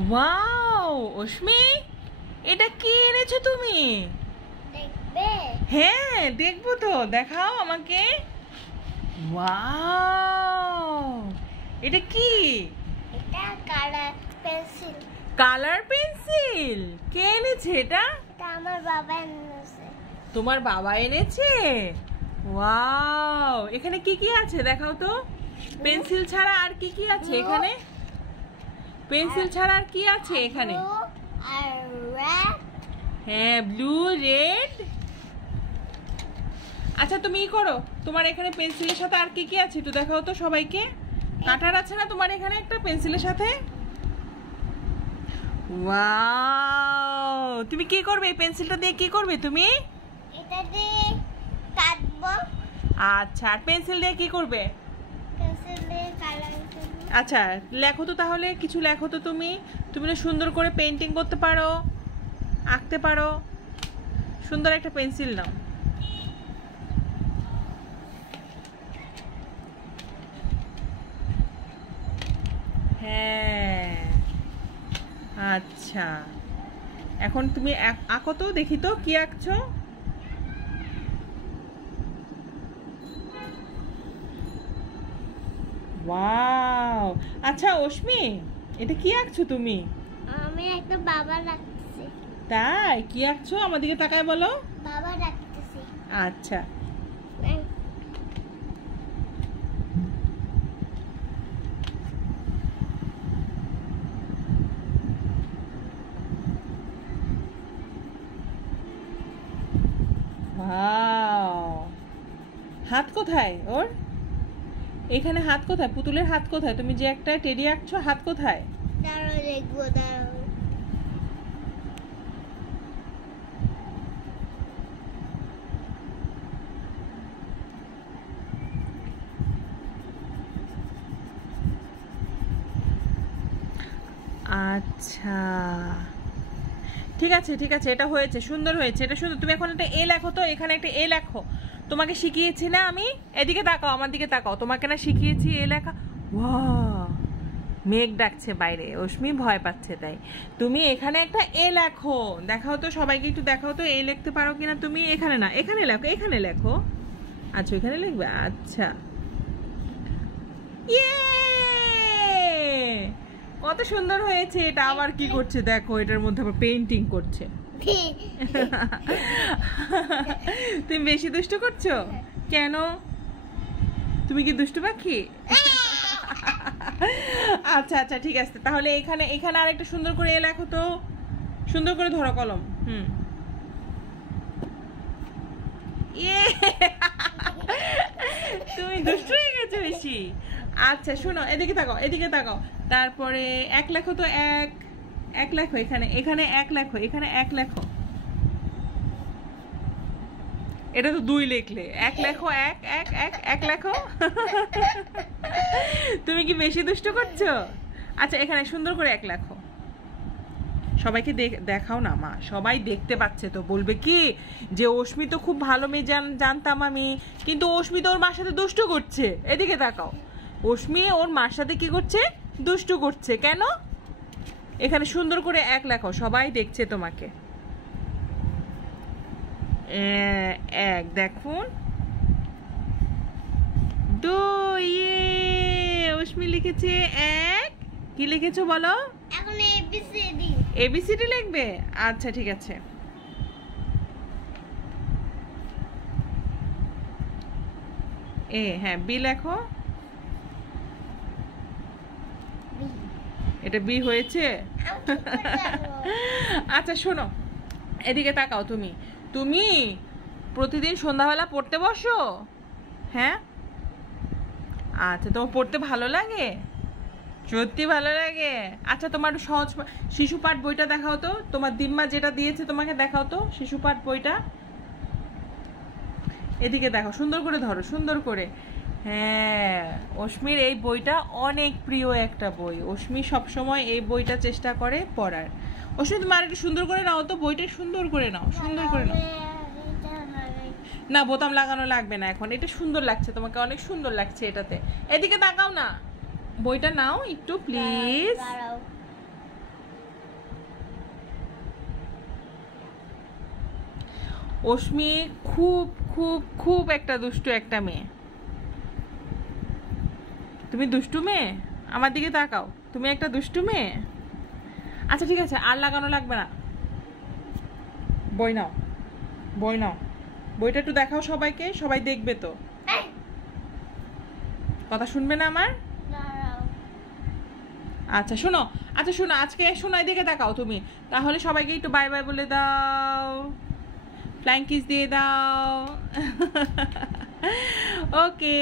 Wow Ashmi, এটা কি এনেছো তুমি? দেখবে? হ্যাঁ দেখবো তো, দেখাও আমাকে। ওয়াও, এটা কি? এটা কালার পেন্সিল। Colour pencil? কে এনেছে এটা? এটা আমার বাবা এনেছে। তোমার বাবা এনেছে? ওয়াও, এখানে কি কি আছে দেখাও তো। পেন্সিল ছাড়া আর কি কি আছে এখানে? পেন্সিল ছাড়া আর কি আছে এখানে? আর রেড। হ্যাঁ, ব্লু, রেড। আচ্ছা তুমি ই করো, তোমার এখানে পেন্সিলের সাথে আর কি কি আছে একটু দেখাও তো সবাইকে। কাটার আছে না তোমার এখানে একটা পেন্সিলের সাথে? ওয়াও, তুমি কি করবে এই পেন্সিলটা দিয়ে? কি করবে তুমি? এটা দিয়ে কাটবো। আচ্ছা, আর পেন্সিল দিয়ে কি করবে? পেন্সিল দিয়ে কালার করব। আচ্ছা লেখো তো তাহলে, কিছু লেখো তো তুমি। তুমি না সুন্দর করে পেন্টিং করতে পারো, আঁকতে পারো। সুন্দর একটা পেন্সিল নাও। হ্যাঁ, আচ্ছা এখন তুমি আঁকো তো, দেখি তো কি আঁকছো। ওয়াও, আচ্ছা অশ্মি, এটা কি আঁকছো তুমি? আমি একটা বাবা রাখতেছি। তাই, কি আঁকছো আমাদেরকে তাকায় বলো। বাবা রাখতেছি। আচ্ছা, ওয়াও, হাত কোথায় ওর? এখানে হাত কোথায়? পুতুলের হাত কোথায়? তুমি যে একটা টেডি আঁকছো, হাত কোথায়? দাঁড়াও দেখবো, দাঁড়াও। আচ্ছা ঠিক আছে ঠিক আছে, এটা হয়েছে, সুন্দর হয়েছে, এটা সুন্দর। তুমি এখন একটা এ লেখো তো, এখানে একটা এ লেখো। তোমাকে শিখিয়েছি না আমি? এদিকে তাকাও, আমার দিকে তাকাও, তোমাকে না শিখিয়েছি এ লেখা? ওয়াও, মেঘ ডাকছে বাইরে, অশ্মি ভয় পাচ্ছে তাই। তুমি এখানে একটা এ লেখো, দেখাও তো সবাইকে, একটু দেখাও তো এ লিখতে পারো কিনা তুমি। এখানে না, এখানে লেখো, এখানে লেখো। আচ্ছা এখানে লিখবে, আচ্ছা। ইয়ে, কত সুন্দর হয়েছে এটা। আবার কি করছে দেখো, এটার মধ্যে আবার পেইন্টিং করছে। তুমি বেশি দুষ্ট করছো কেন? তুমি কি দুষ্টু পাখি? আচ্ছা আচ্ছা ঠিক আছে, তাহলে এখানে এখানে আর একটা সুন্দর করে এ লেখো তো, সুন্দর করে ধরো কলম। ইয়ে, তুমি দুষ্ট হয়ে গেছো বেশি। আচ্ছা শোনো, এদিকে তাকাও, এদিকে তাকাও। তারপরে এক লেখো তো, এক এক লেখো এখানে, এখানে এক লেখো, এখানে এক লেখো। এটা তো দুই লিখলে, এক লেখো, এক এক এক এক লেখো। তুমি কি বেশি দুষ্ট করছো? আচ্ছা এখানে সুন্দর করে এক লেখো। সবাইকে দেখাও না মা, সবাই দেখতে পাচ্ছে তো, বলবে কি যে অশ্মি তো খুব ভালো মেয়ে, জানতাম আমি, কিন্তু অশ্মি তো ওর মার সাথে দুষ্টু করছে। এদিকে তাকাও, অশ্মি ওর মার সাথে কি করছে? দুষ্টু করছে। কেন? এখানে সুন্দর করে এক লেখো, সবাই দেখছে তোমাকে। এক দেখুন, দুই, অশ্মি লিখেছে এক। কি লিখেছো বলো? এখন এবিসিডি। এবিসিডি লিখবে? আচ্ছা ঠিক আছে। এ, হ্যাঁ বি লেখো। এটা বি হয়েছে? আচ্ছা শোনো, এদিকে তাকাও। তুমি তুমি প্রতিদিন সন্ধ্যাবেলা পড়তে বসো? হ্যাঁ, আচ্ছা তোমার পড়তে ভালো লাগে? সত্যি ভালো লাগে? আচ্ছা তোমার সহজ শিশু পাঠ বইটা দেখাও তো, তোমার দিম্মা যেটা দিয়েছে তোমাকে, দেখাও তো শিশু পাঠ বইটা। এদিকে দেখো, সুন্দর করে ধরো, সুন্দর করে। হ্যাঁ, অশ্মির এই বইটা অনেক প্রিয় একটা বই। অশ্মি সবসময় এই বইটা চেষ্টা করে পড়ার। অশ্মি তুমি আর একটু সুন্দর করে নাও তো, বইটা সুন্দর করে নাও, সুন্দর করে নাও। না বোতাম লাগানো লাগবে না এখন, এটা সুন্দর লাগছে তোমাকে, অনেক সুন্দর লাগছে এটাতে। এদিকে তাকাও না, বইটা নাও একটু প্লিজ। অশ্মি খুব খুব খুব একটা দুষ্টু একটা মেয়ে। তুমি দুষ্টু মেয়ে, আমার দিকে তাকাও, তুমি একটা দুষ্টু মেয়ে। আচ্ছা ঠিক আছে, আর লাগানো লাগবে না, বই নাও, বই নাও, বইটা একটু দেখাও সবাইকে, সবাই দেখবে তো। কথা শুনবে না আমার? দাঁড়াও। আচ্ছা শোনো, আচ্ছা শোনো, আজকে শোনো এদিকে তাকাও তুমি, তাহলে সবাইকে একটু বাই বাই বলে দাও, ফ্লাইং কিস দিয়ে দাও। ওকে।